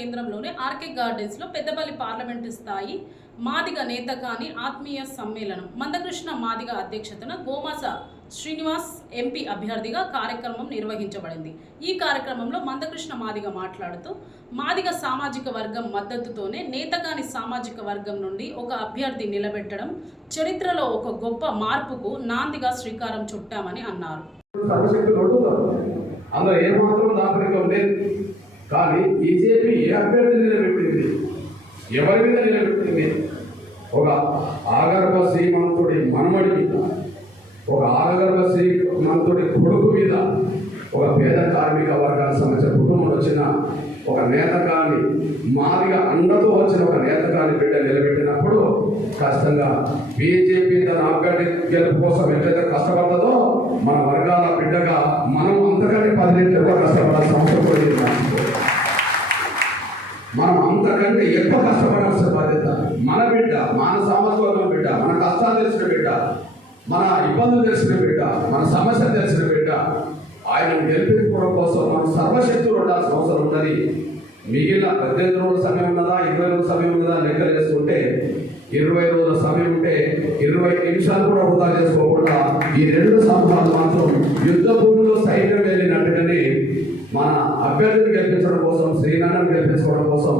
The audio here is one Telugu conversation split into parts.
కేంద్రంలోని ఆర్కే గార్డెన్స్లో పెద్దపల్లి పార్లమెంటు స్థాయి మాదిగ నేత కాని ఆత్మీయ సమ్మేళనం. మందకృష్ణ మాదిగ అధ్యక్షతన గోమాస శ్రీనివాస్ ఎంపీ అభ్యర్థిగా కార్యక్రమం నిర్వహించబడింది. ఈ కార్యక్రమంలో మందకృష్ణ మాదిగ మాట్లాడుతూ మాదిగ సామాజిక వర్గం మద్దతుతోనే నేతకాని సామాజిక వర్గం నుండి ఒక అభ్యర్థి నిలబెట్టడం చరిత్రలో ఒక గొప్ప మార్పుకు నాందిగా శ్రీకారం చుట్టామని అన్నారు. కానీ బీజేపీ ఏ అభ్యర్థి నిలబెట్టింది? ఎవరి మీద నిలబెట్టింది? ఒక ఆగర్భ శ్రీమంతుడి మనమడి మీద ఒక ఆగర్భ శ్రీమంతుడి కొడుకు మీద ఒక పేద కార్మిక వర్గాల సమస్య కుటుంబం వచ్చిన ఒక నేతకాన్ని మాదిగా అండతో వచ్చిన ఒక నేతకాన్ని బిడ్డ నిలబెట్టినప్పుడు కష్టంగా బీజేపీ తన అభ్యర్థి గెలుపు కోసం ఎట్లయితే కష్టపడ్డదో మన వర్గాల బిడ్డగా మనం అంతకంటే పది రెట్లు ఎక్కువ కష్టపడాల్సిన అవసరం కూడా మనం అంతకంటే ఎక్కువ కష్టపడాల్సిన బాధ్యత మన బిడ్డ మన సామాజిక బిడ్డ మన కష్టాలు తెలిసిన బిడ్డ మన ఇబ్బందులు తెలిసిన బిడ్డ మన సమస్యలు తెలిసిన బిడ్డ ఆయన గెలిపించుకోవడం కోసం మనం సర్వశక్తులు ఉండాల్సిన అవసరం ఉన్నది. మిగిలిన పద్దెనిమిది రోజుల సమయం ఉన్నదా ఇరవై రోజుల సమయం ఉన్నదా లెక్కలు చేసుకుంటే ఇరవై రోజుల సమయం ఉంటే ఇరవై నిమిషాలు కూడా వృధా చేసుకోకుండా ఈ రెండు సంవత్సరాలు మాత్రం యుద్ధ భూమిలో సైన్యం వెళ్ళినట్టుగానే మన అభ్యర్థిని గెలిపించడం కోసం శ్రీనారాయణ గెలిపించుకోవడం కోసం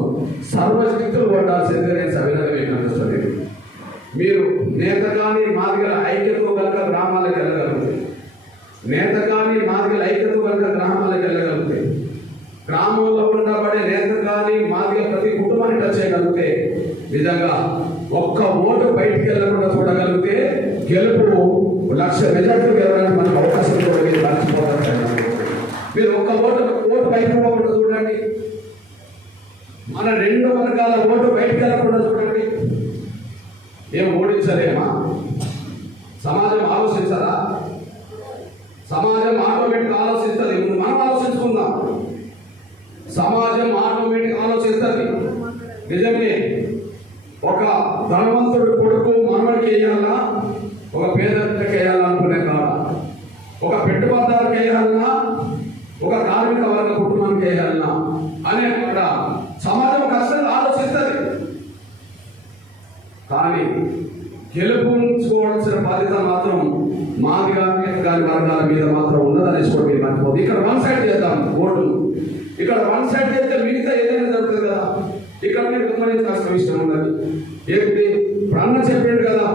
సర్వశక్తులు పడ్డాల్సిందిగా నేను సవినగా మీకు మీరు నేతగా లక్ష మెజార్టీ గెలవడానికి మనకు అవకాశం కూడా మీరు మర్చిపోతారు మీరు ఒక ఓటు ఓటు బయటకు పోకుండా చూడండి. మన రెండు వర్గాల ఓటు బయటకు వెళ్ళకుండా చూడండి. ఏం ఓడించలేమా? సమాజం ఆలోచించరా సమాజం ఆటోమేటిక్ ఆలోచిస్తుంది ఇప్పుడు మనం ఆలోచించుకుందాం. సమాజం ఆటోమేటిక్ ఆలోచిస్తుంది నిజమే. ఒక ధనవంతుడు కొడుకు మనవడికి వేయాలా ఒక పేదరికి వేయాలా అనుకునే కాడ ఒక పెట్టుబడిదారుకి వేయాలన్నా ఒక కార్మిక వర్గ కుటుంబానికి వేయాలన్నా అనే కూడా సమాజం కష్టంగా ఆలోచిస్తుంది కానీ గెలుపుకోవాల్సిన బాధ్యత మాత్రం మాది కానీ దాని వర్గాల మీద మాత్రం ఉన్నదనేసి కూడా మీరు మర్చిపోదు ఇక్కడ వన్ సైడ్ చేద్దాం ఓటు. ఇక్కడ వన్ సైడ్ చేస్తే మిగతా ఏదైనా జరుగుతుంది కదా. ఇక్కడ మీరు గమనించాల్సిన విషయం ఉన్నది. ఏంటి ఇప్పుడు చెప్పాడు కదా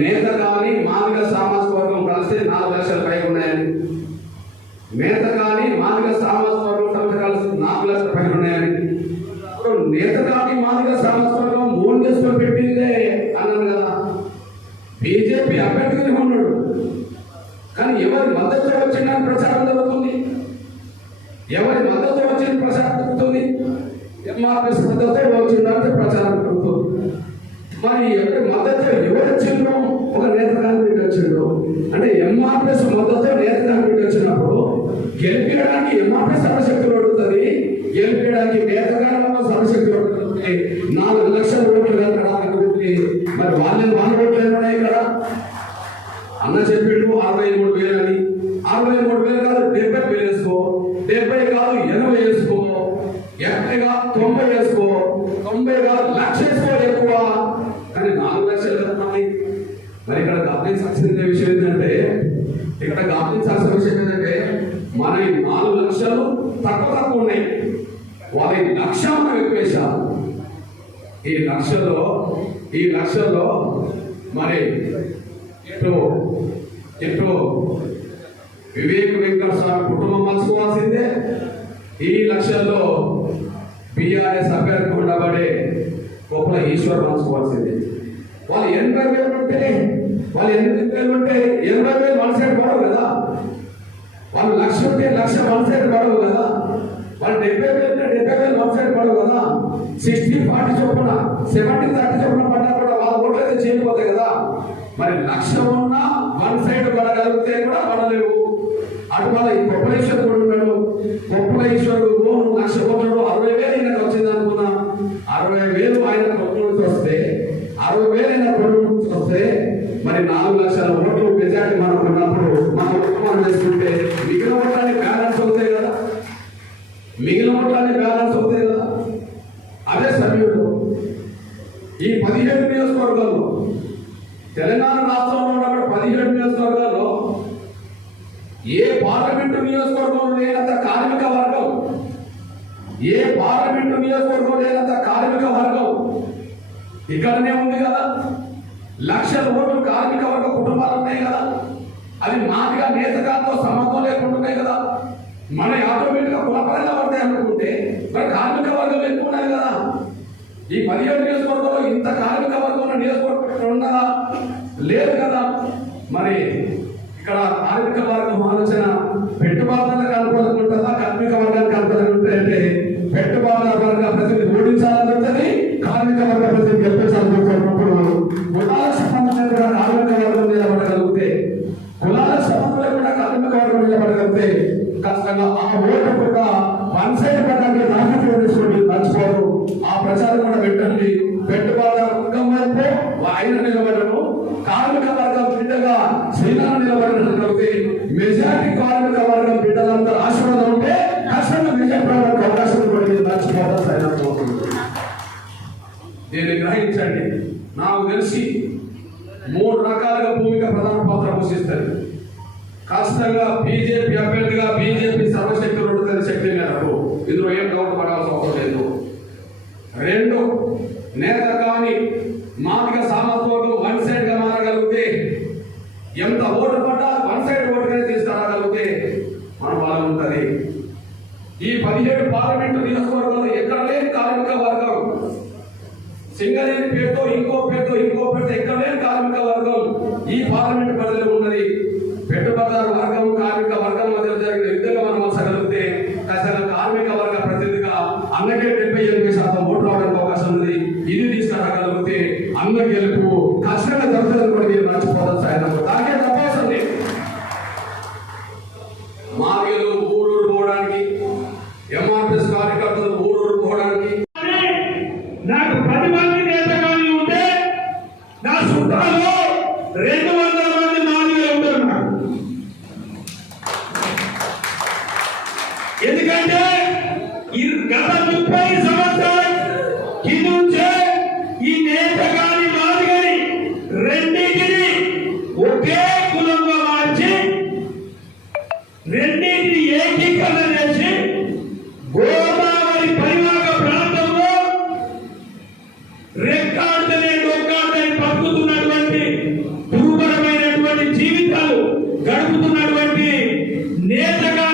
నేత కానీ మాదిగ సామాజిక వర్గం కలిస్తే నాలుగు లక్షల పైగా ఉన్నాయని. నేత కానీ మాదిగ సామాజిక వర్గం కలిసి నాలుగు లక్షల పైన ఉన్నాయని. నేత కానీ మాదిగ సామాజిక వర్గం మూడు చేసుకొని పెట్టిందే అన్నాను కదా బీజేపీ అభ్యర్థిగానే ఉన్నాడు కానీ ఎవరి మద్దతు వచ్చిందని ప్రచారం జరుగుతుంది ఎవరి మద్దతు వచ్చింది ప్రచారం జరుగుతుంది ఎంఆర్ఎస్ మద్దతు వచ్చిందంటే ప్రచారం జరుగుతుంది మరి ఎవరి మద్దతు ఎవరు వచ్చిందో ఒక నేత కాంగ్రెస్ వచ్చిండ్రు? అంటే ఎంఆర్ఎస్ మద్దతు నేత కాంగ్రెస్ వచ్చినప్పుడు గెలిపించడానికి ఎంఆర్ఎస్ సర్వశక్తులు అడుగుతుంది. గెలిపించడానికి నేత కాంగ్రెస్ సర్వశక్తులు అడుగుతుంది. నాలుగు లక్షల ఓట్లు కలగడానికి మరి వాళ్ళని వాళ్ళు ఓట్లు ఏమన్నాయి ఇక్కడ అన్న చెప్పిండు అరవై మూడు వేలు అని నలభై మూడు వేలు కాదు డెబ్బై వేలు వేసుకో. డెబ్బై కాదు ఎనభై వేసుకో. ఎనభై కాదు తొంభై వేసుకో. తొంభై కాదు లక్ష వేసుకో ఎక్కువ. కానీ నాలుగు లక్షలు కదా మరి ఇక్కడ గమనించాల్సిన విషయం ఏంటంటే ఇక్కడ గమనించాల్సిన విషయం ఏంటంటే మన ఈ నాలుగు లక్షలు తక్కువ తక్కువ ఉన్నాయి. వాళ్ళ ఈ లక్ష మనం ఎక్కువేశారు ఈ లక్షలో ఈ లక్షల్లో మరి ఎటు ఎటు వివేక్ వెంకట స్వామి కుటుంబం మలుసుకోవాల్సిందే ఈ లక్ష్యంలో బీఆర్ఎస్ అభ్యర్థి ఉండబడే గొప్ప ఈశ్వర్ మలుసుకోవాల్సిందే వాళ్ళు ఎనభై వేలు ఉంటే వాళ్ళు ఎనిమిది వేలు ఉంటే ఎనభై వేలు వన్ సైడ్ పడవు కదా. వాళ్ళు లక్ష ఉంటే లక్ష వన్ పడవు కదా. వాళ్ళు డెబ్బై వేలు ఉంటే డెబ్బై వేలు వన్ సైడ్ పడవు కదా. సిక్స్టీ ఫార్టీ చొప్పున సెవెంటీ థర్టీ చొప్పున పడ్డా కూడా వాళ్ళ ఓట్లు అయితే చేయకపోతాయి కదా. మరి లక్ష ఉన్నా వన్ సైడ్ పడగలిగితే కూడా పడలేవు. అటు ఈ కొప్పలేశ్వరుడు ఉన్నాడు. కొప్పలేశ్వరుడు ఓను లక్ష అరవై వేలు ఈయనకు వచ్చింది అనుకున్నా. అరవై వేలు ఆయన కొట్టు నుంచి వస్తే అరవై వేలు ఆయన కొట్టు నుంచి వస్తే మరి నాలుగు లక్షల ఓట్లు మెజార్టీ మనం ఉపమానం చేసుకుంటే మిగిలిన ఓట్లన్నీ బ్యాలెన్స్ అవుతాయి కదా మిగిలిన ఓట్లన్నీ బ్యాలెన్స్ అవుతాయి కదా ఈ పదిహేడు నియోజకవర్గాల్లో తెలంగాణ రాష్ట్రంలో ఉన్నప్పుడు పదిహేడు నియోజకవర్గాల్లో ఏ పార్లమెంటు నియోజకవర్గంలో లేనంత కార్మిక వర్గం ఏ పార్లమెంటు నియోజకవర్గం లేనంత కార్మిక వర్గం ఇక్కడనే ఉంది కదా. లక్షల ఓట్లు కార్మిక వర్గ కుటుంబాలు ఉన్నాయి కదా. అది మాదిగా నేతగాతో సంబంధం లేకుండా ఉన్నాయి కదా. మన ఆటోమేటిక్గా కులపరంగా పడతాయి అనుకుంటే మరి కార్మిక వర్గం ఎక్కువ ఉన్నది కదా? ఈ పదిహేడు నియోజకవర్గంలో ఇంత కార్మిక వర్గం నియోజకవర్గం ఉన్నదా? లేదు కదా. మరి ఇక్కడ కార్మిక వర్గం ఆలోచన పెట్టుబడులకు అనుకూలంగా ఉంటుందా కార్మిక వర్గానికి అనుకూలంగా ఉంటుంది అంటే పెట్టుబడుల వర్గ ప్రతినిధి ఓడించాలని ఉంటుంది కార్మిక వర్గ ప్రతినిధి గెలిపించాలని అనుకున్నప్పుడు కులాల సంబంధం లేకుండా కార్మిక వర్గం నిలబడగలిగితే కులాల సంబంధం లేకుండా కార్మిక వర్గం నిలబడగలిగితే ఖచ్చితంగా ఆ ఓటు కూడా వన్ సైడ్ పడ్డానికి రాజకీయం తీసుకోండి మర్చిపోరు ఆ ప్రచారం కూడా పెట్టండి పెట్టుబడుల వర్గం వైపు ఆయన నిలబడను కార్మిక వర్గం బిడ్డగా శ్రీరామ నిలబడినట్లయితే మెజారిటీ కార్మిక వర్గం బిడ్డలందరూ ఆశీర్వాదం ఉంటే కష్టంగా విజయపడడానికి అవకాశం కూడా మీరు దీన్ని గ్రహించండి. నాకు తెలిసి మూడు రకాలుగా భూమిక ప్రధాన పాత్ర పోషిస్తారు. ఖచ్చితంగా బీజేపీ అభ్యర్థిగా బీజేపీ సర్వశక్తి ఉంటుంది శక్తి మేరకు ఇందులో ఏం డౌట్ పడాల్సిన అవసరం లేదు. రెండు నేత కానీ మాదిక సామర్థ్యం వన్ సైడ్గా మారగలిగితే ఎంత ఓటు పడ్డా వన్ సైడ్ ఓటుగానే తీసుకురాగలిగితే మన బాగా ఉంటుంది. ఈ పదిహేడు పార్లమెంటు నియోజకవర్గంలో ఎక్కడ లేని కార్మిక వర్గం సింగరేణి పేరుతో ఇంకో పేరుతో ఇంకో పేరుతో ఎక్కడ లేని కార్మిక వర్గం ఈ పార్లమెంట్ పరిధిలో ఉన్నది. పెట్టుబడిదారు వర్గం కార్మిక వర్గం మధ్య జరిగిన యుద్ధంగా మనం మనసగలిగితే ఖచ్చితంగా కార్మిక వర్గ ప్రతినిధిగా అన్నకే డెబ్బై ఎనిమిది శాతం ఓటు రావడానికి అవకాశం ఉంది. ఇది తీసుకురాగలిగితే అన్న గెలుపు జరుగుతుందని కూడా మీరు మర్చిపోదాం రెక్కాడితేనే డొక్కాడని బతుకుతున్నటువంటి దుర్భరమైనటువంటి జీవితాలు గడుపుతున్నటువంటి నేతగా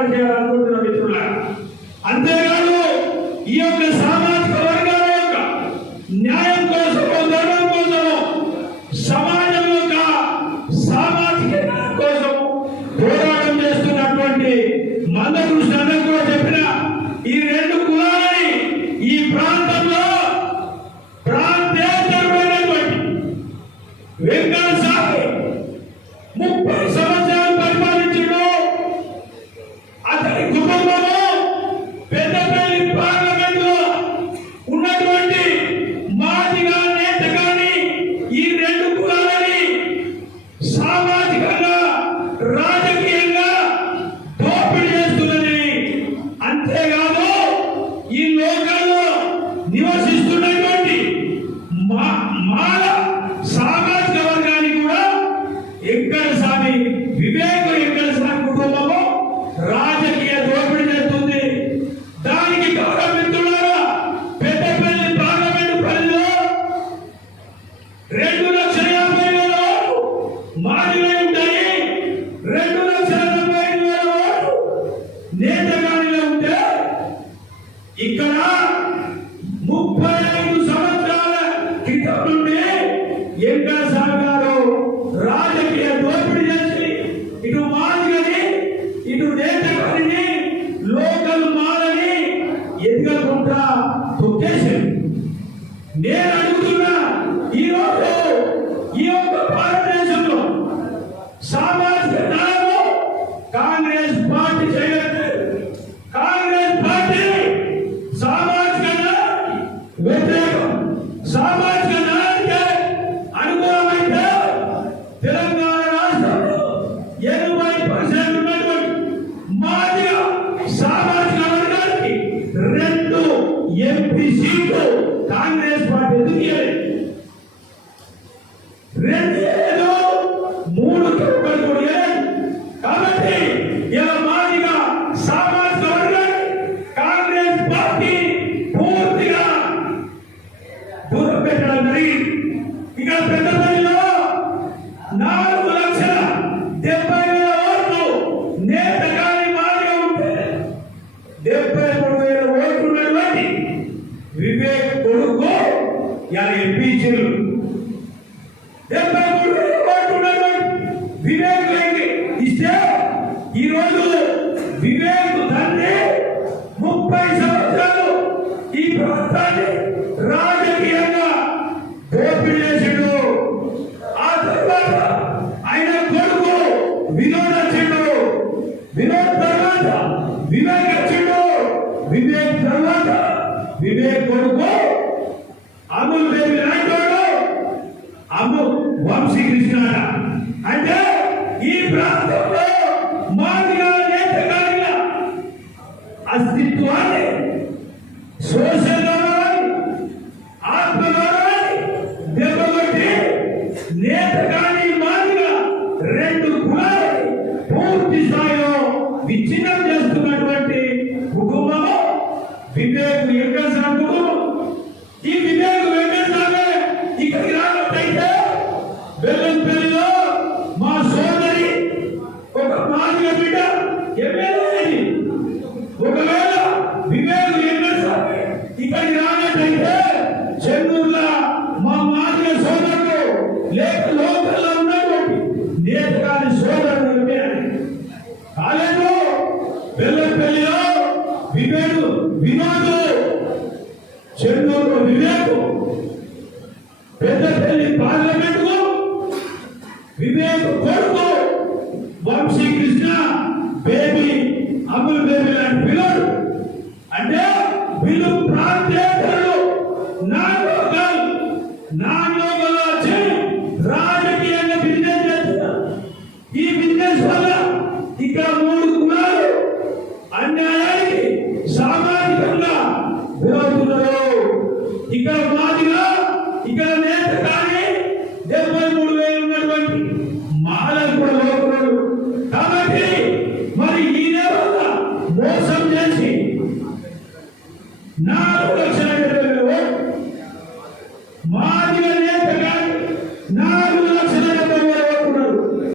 కులాలను చేయాలనుకుంటున్న మిత్రుల అంతేకాదు ఈ యొక్క సామాజిక వర్గాల యొక్క న్యాయం కోసం ధర్మం కోసం సమాజం యొక్క సామాజిక కోసం పోరాటం చేస్తున్నటువంటి మందకృష్ణ కూడా చెప్పిన ఈ రెండు కులాలని ఈ ప్రాంతంలో ప్రాంతేతరమైనటువంటి వెంకట స్వామి ముప్పై సంవత్సరాలు పరిపాలించడు అతని కుటుంబము పెద్దపల్లి పార్లమెంట్లో ఉన్నటువంటి మాదిగా నేత కానీ ఈ రెండు కులాలని సామాజికంగా రాజకీయంగా దోపిడీ చేస్తున్నది అంతేకాదు ఈ లోకంలో నివసిస్తున్నటువంటి మా మాల సామాజిక వర్గానికి కూడా ఎక్కడ స్వామి వివేక ఎక్కడ స్వామి కుటుంబము రాజకీయ దోపిడీ చేస్తుంది దానికి గౌరవ మిత్రులారా పెద్దపల్లి పార్లమెంటు పరిధిలో రెండు లక్షల యాభై వేల ఓట్లు మాదిగా ఉంటాయి. రెండు లక్షల డెబ్బై ఐదు వేల ఓట్లు నేతగానిలో ఉంటే ఇక్కడ ముప్పై ఐదు సంవత్సరాల క్రితం నుండి వెంకట స్వామి రాజకీయ దోపిడీ చేసి ఇటు మాదిగని ఇటు నేతగాని లోకల్ మాలని ఎదగకుండా తొక్కేసింది. నేను అడుగుతున్నా ఈ సామాజిక వర్గానికి రెండు ఎంపీ సీట్లు కాంగ్రెస్ పార్టీ ఎందుకు still అస్తిత్వాన్ని సోషల్